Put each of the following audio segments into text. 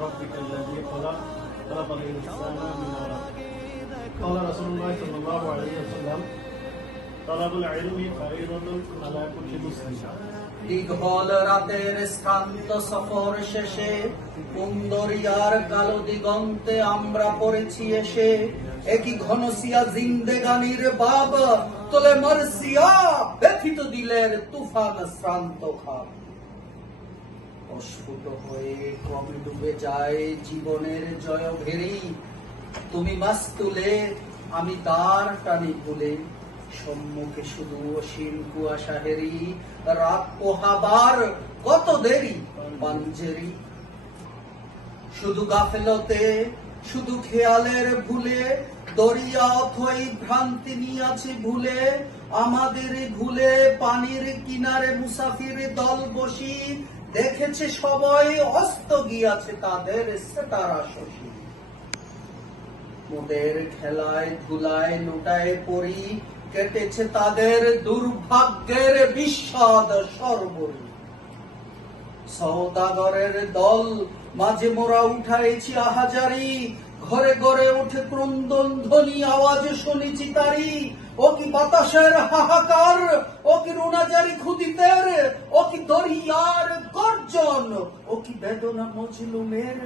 ربك الذي خلق الإنسان من علق قال رسول الله صلى الله عليه وسلم طلب العلم فريضة على كل مسلم দীঘল রাতের শ্রান্ত সফর শেষে কুন্দরিয়ার কালো দিগন্তে আমরা পড়েছি এসে একই ঘনসিয়া জিন্দেগানির বাব তোলে মরসিয়া ব্যথিত দিলের তুফান শ্রান্ত খাপ অস্ফুট হয়ে ক্রমে ডুবে যায় জীবনের জয় ভেরি তুমি মাস্তুলে আমি তার টানি ভুলে সম্মুখে শুধু অসীম কুয়াশা হেরি রাত পোহাবার কত দেরি পাঞ্জেরি শুধু গাফেলতে শুধু খেয়ালের ভুলে দরিয়া অথই ভ্রান্তি নিয়াছে ভুলে আমাদের ভুলে পানির কিনারে মুসাফির দল বসি দেখেছে সবাই অস্ত গিয়াছে তাদের সেতারা শশী মোদের খেলায় ধুলায় লুটায় পড়ি কেটেছে তাদের দুর্ভাগ্যের বিষাদ সর্বরি সওদাগরের দল মাঝে মোরা উঠাইছি আহাজারি ঘরে ঘরে উঠে ক্রন্দন ধ্বনি আওয়াজ শুনেছি তারি ও কি বাতাসের হাহাকার ও কি রুনাজারি খুদিতের ও কি দরিয়ার গর্জন ও কি বেদনা মজলুমের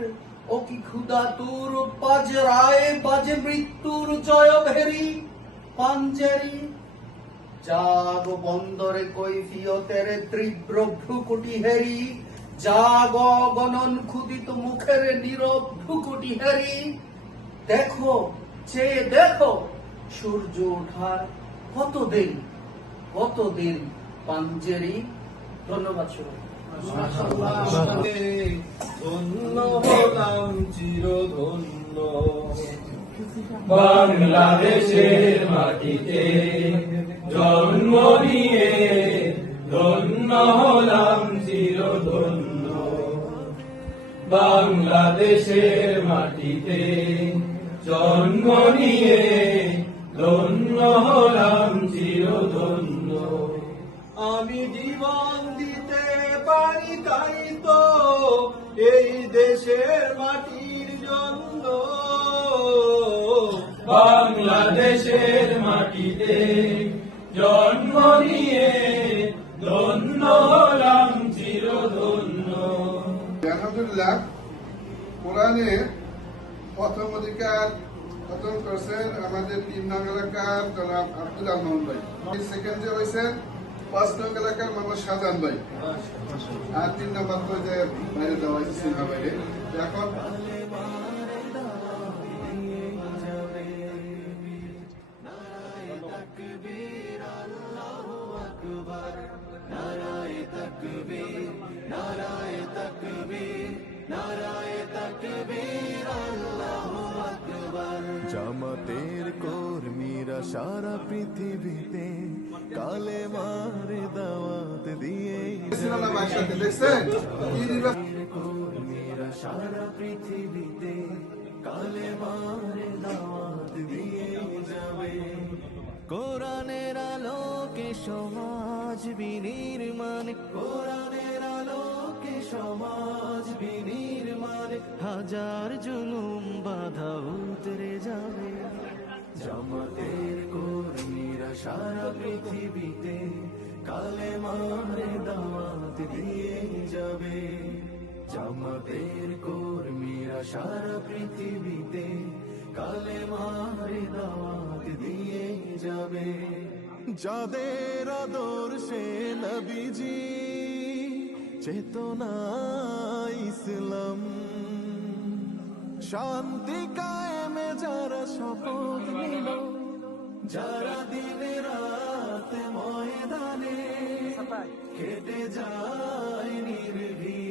ও কি ক্ষুধা তুর বাজরায় বাজে মৃত্যুর জয় ভেরি পাঞ্জেরি জাগ বন্দরে কৈফিয়তের তীব্র ভ্রুকুটি হেরি জাগ গণন ক্ষুদিত মুখের নীরব ভ্রুকুটি হেরি দেখো চেয়ে দেখো সূর্য ওঠার কত দিন পাঞ্জেরি ধন্যবাদ সবাই ধন্য হলাম চিরধন্য বাংলাদেশের মাটিতে জন্ম নিয়ে ধন্য হলাম চিরধন্য বাংলাদেশের মাটিতে জন্ম নিয়ে ধন্য হলাম চিরধন্য আমি জীবন দিতে পারি তাই তো এই দেশের মাটির জন্য বাংলাদেশের মাটিতে জন্ম নিয়ে ধন্য হলাম চিরধন্য। আলহামদুলিল্লাহ, কোরআনের প্রথম অধিকার খতম করছেন আমাদের 3 নং এলাকার জনাব আব্দুল আলম ভাই, সেকেন্ডে হয়েছেন 5 নং এলাকার মোহাম্মদ শাহজাহান ভাই, আর 3 নম্বর তো যে বাইরে দেওয়া হয়েছে সিনেমা বাইরে। এখন জামাতের কর্মীরা সারা পৃথিবীতে কালেমার দাওয়াত দিয়ে সিনেমা একসাথে দেখছেন কর্মীরা সারা পৃথিবীতে কালেমার দাওয়াত দিয়ে যাবে। কোরআনের আলোকে সমাজ বিনির্মাণ, কোরআনের আলোকে সমাজ বিনির্মাণ, হাজার জুলুম বাধা উতরে যাবে। জামাতের কর্মীরা সারা পৃথিবীতে কালেমার দাওয়াত দিয়ে যাবে। জামাতের কর্মীরা সারা পৃথিবীতে কালেমার দাওয়াত দিয়ে যাবে। যাদের আদর্শে নবীজি চেতনা ইসলাম, শান্তি কায়েমে যারা শপথ নিল, যারা দিনে রাত ময়দানে কেটে যায় নির্ভীক